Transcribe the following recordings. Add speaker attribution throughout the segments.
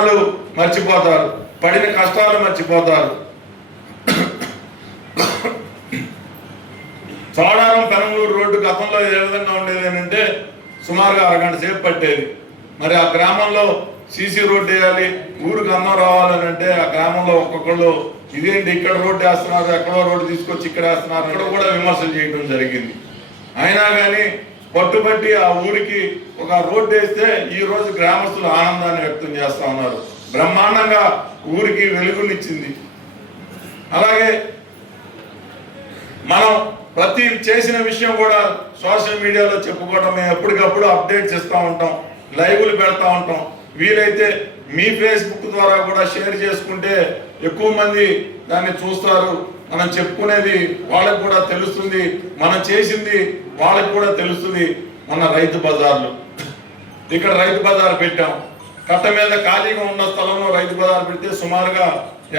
Speaker 1: కష్టాలు మర్చిపోతారు. పడిన కష్టాలు మర్చిపోతారు. చోడారం పెనంగూరు రోడ్డు గతంలో ఏ విధంగా ఉండేది అని అంటే సుమారుగా అరగంట సేపు పట్టేది. మరి ఆ గ్రామంలో సీసీ రోడ్డు వేయాలి ఊరికి అన్నం రావాలని అంటే ఆ గ్రామంలో ఒక్కొక్కళ్ళు ఇదేంటి ఇక్కడ రోడ్డు వేస్తున్నారు ఎక్కడో రోడ్డు తీసుకొచ్చి ఇక్కడ వేస్తున్నారు ఇక్కడ కూడా విమర్శలు చేయడం జరిగింది. అయినా కానీ పట్టుబట్టి ఆ ఊరికి ఒక రోడ్డు వేస్తే ఈ రోజు గ్రామస్తులు ఆనందాన్ని వ్యక్తం చేస్తా ఉన్నారు. బ్రహ్మాండంగా ఊరికి వెలుగునిచ్చింది. అలాగే మనం ప్రతి చేసిన విషయం కూడా సోషల్ మీడియాలో చెప్పుకోవటం మేము ఎప్పటికప్పుడు అప్డేట్స్ ఇస్తూ ఉంటాం లైవ్లు పెడతా ఉంటాం. వీలైతే మీ ఫేస్బుక్ ద్వారా కూడా షేర్ చేసుకుంటే ఎక్కువ మంది దాన్ని చూస్తారు. మనం చెప్పుకునేది వాళ్ళకి కూడా తెలుస్తుంది మనం చేసింది వాళ్ళకి కూడా తెలుస్తుంది మన రైతు బజార్లు. ఇక్కడ రైతు బజార్ పెట్టాం. కట్ట మీద ఖాళీగా ఉన్న స్థలంలో రైతు బజార్ పెడితే సుమారుగా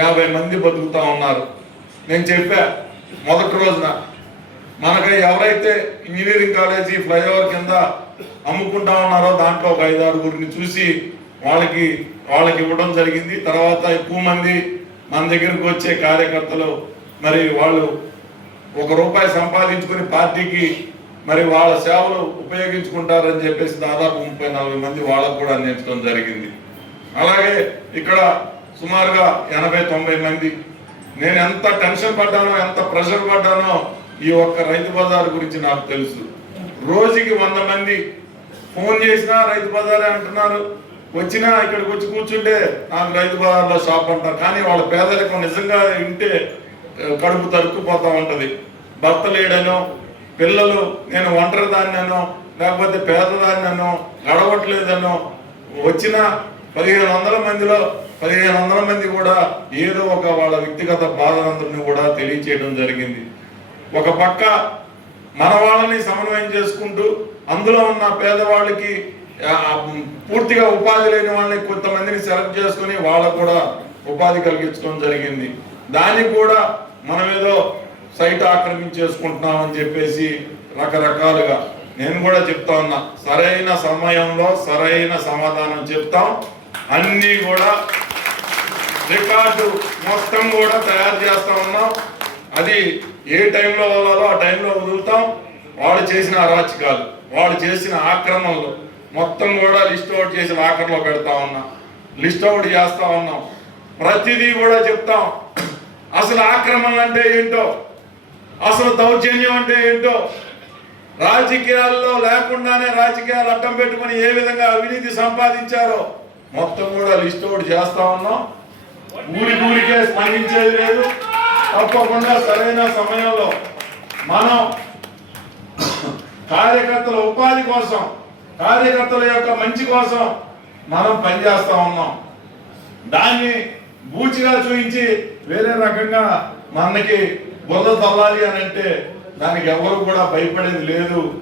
Speaker 1: యాభై మంది బతుకుతా ఉన్నారు. నేను చెప్పా మొదటి రోజున మనకి ఎవరైతే ఇంజనీరింగ్ కాలేజీ ఫ్లైఓవర్ కింద అమ్ముకుంటా ఉన్నారో దాంట్లో ఒక ఐదు ఆరుగురిని చూసి వాళ్ళకి వాళ్ళకి ఇవ్వడం జరిగింది. తర్వాత ఎక్కువ మంది మన దగ్గరకు వచ్చే కార్యకర్తలు మరి వాళ్ళు ఒక రూపాయి సంపాదించుకుని పార్టీకి మరి వాళ్ళ సేవలు ఉపయోగించుకుంటారని చెప్పేసి దాదాపు ముప్పై నలభై మంది వాళ్ళకు కూడా అందించడం జరిగింది. అలాగే ఇక్కడ సుమారుగా ఎనభై తొంభై మంది. నేను ఎంత టెన్షన్ పడ్డానో ఎంత ప్రెషర్ పడ్డానో ఈ ఒక్క రైతు బజార్ గురించి నాకు తెలుసు. రోజుకి వంద మంది ఫోన్ చేసినా రైతు బజారే అంటున్నారు. వచ్చినా ఇక్కడికి వచ్చి కూర్చుంటే నాకు రైతు బజార్లో షాప్ అంటారు. కానీ వాళ్ళ పేదరికం నిజంగా ఉంటే కడుపు తరుక్కుపోతూ ఉంటుంది. భర్త లేడనో పిల్లలు నేను ఒంటరి దాన్ననో లేకపోతే పేదదాన్నో గడవట్లేదనో వచ్చిన పదిహేను వందల మందిలో పదిహేను వందల మంది కూడా ఏదో ఒక వాళ్ళ వ్యక్తిగత బాధలందరినీ కూడా తెలియచేయడం జరిగింది. ఒక పక్క మన వాళ్ళని సమన్వయం చేసుకుంటూ అందులో ఉన్న పేదవాళ్ళకి పూర్తిగా ఉపాధి లేని వాళ్ళని కొంతమందిని సెలెక్ట్ చేసుకుని వాళ్ళకు కూడా ఉపాధి కలిగించడం జరిగింది. దాన్ని కూడా మనం ఏదో సైట్ ఆక్రమించేసుకుంటున్నామని చెప్పేసి రకరకాలుగా నేను కూడా చెప్తా ఉన్నా. సరైన సమయంలో సరైన సమాధానం చెప్తాం. అన్నీ కూడా రికార్డు మొత్తం కూడా తయారు చేస్తా ఉన్నాం. అది ఏ టైంలో వదలాలో ఆ టైంలో వదులుతాం. వాడు చేసిన అరాచకాలు వాడు చేసిన ఆక్రమణలు మొత్తం కూడా లిస్ట్ అవుట్ చేసి లాకర్లో పెడతా ఉన్నాం. లిస్ట్ అవుట్ చేస్తా ఉన్నాం. ప్రతిదీ కూడా చెప్తాం. అసలు ఆక్రమణ అంటే ఏంటో? అసలు దౌర్జన్యం అంటే ఏంటో? రాజకీయాల్లో లేకుండానే రాజకీయాలు అడ్డం పెట్టుకుని ఏ విధంగా అవినీతి సంపాదించారో మొత్తం కూడా లిస్ట్ ఒకటి చేస్తా ఉన్నాం. ఊరి ఊరికే స్పందించేది లేదు. తప్పకుండా సరైన సమయంలో మనం కార్యకర్తల ఉపాధి కోసం కార్యకర్తల యొక్క మంచి కోసం మనం పనిచేస్తా ఉన్నాం. దాన్ని బూచిగా చూపించి వేరే రకంగా మనకి బురద తల్లాలి అని అంటే దానికి ఎవరు కూడా భయపడేది లేదు.